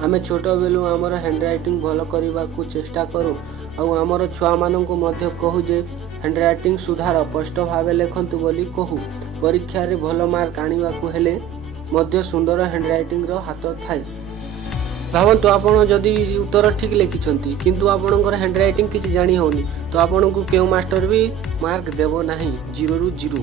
आमे छोट बेलू आमर हैंड रईटिंग भल करने को चेष्टा करूँ आमर छुआ मानू कहू जे हैंड रईटिंग सुधार स्पष्ट भाव लिखतु बोली कहू परीक्षा रे भल मार्क आने को हेले मध्य सुंदर हैंड रईटिंग रो हाथ थाए भावतु आपण जदि उत्तर ठीक लिखिं किंतु आपणकर हैंड रईटिंग किसी जानी होनी तो आपन को क्यों मास्टर भी मार्क देव नहीं 0 ରୁ 0।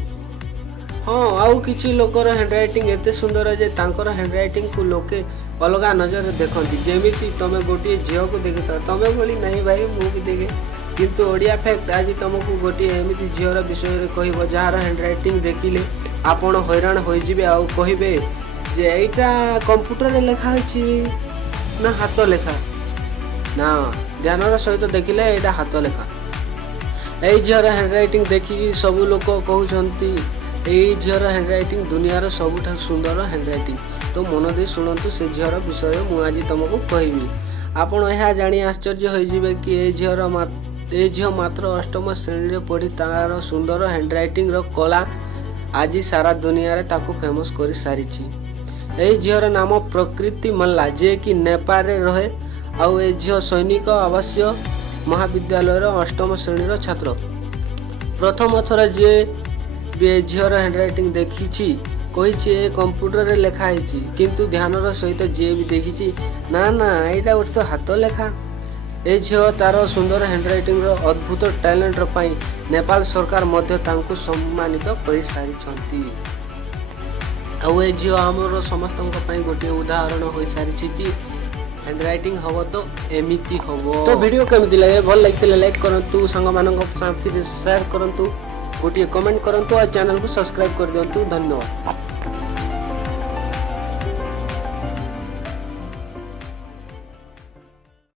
हाँ आउ किसी लोकर हैंड रईटिंग एते सुंदर जे तांकर हैंड रईटिंग को लोके अलग नजर देखती जमी तुम गोटे झील को देखता तुम बोली नहीं भाई मुझे देखे किंतु ओडिया फैक्ट आज तुमको गोटे एमती झीर विषय में कह जार हैंड रईटिंग देखिले आपण हैरान हो कहे जे एटा कंप्यूटर लिखाई ना हाथ लेखा ना ध्यान सहित देखिले एटा हाथ लेखा यही झीर हैंड रईटिंग देखिकी सब लोक कहते यही झीर हैंड रईटिंग दुनियार सबुठ सुंदर हैंड रईटिंग तो मन दे शुणु से झीर विषय मुझे आज तुमको कहबी आपण यह जानी आश्चर्य हो कि ये झील मात्र 8म श्रेणी में पढ़ी तार सुंदर हैंड रईटिंग कला आज सारा दुनिया रे ताकू फेमस कर सारी यही झीर नाम प्रकृति मल्ला जे कि नेपाल रे रहे आउ ए झील सैनिक आवासीय महाविद्यालय 8म श्रेणी छात्र प्रथम थर जे झीर हैंड रईटिंग देखी कही कंप्यूटर रे लिखाई किंतु ध्यान सहित जी भी देखी ना ना यहाँ गोटे तो हाथ लेखा ए झील तार सुंदर हैंड रईटिंग अद्भुत टैलेंट पाई नेपाल सरकार मध्य तांको सम्मानित कर सारी ए झील आमर समस्त गोटे उदाहरण हो सारी कि हैंड रईटिंग हम तो एमती हम। तो वीडियो केमती लगे भल लगी लाइक करूँ सांग मान साथी शेयर करूँ गोटे कमेंट करूँ और चैनल को सब्सक्राइब कर दिंतु। धन्यवाद।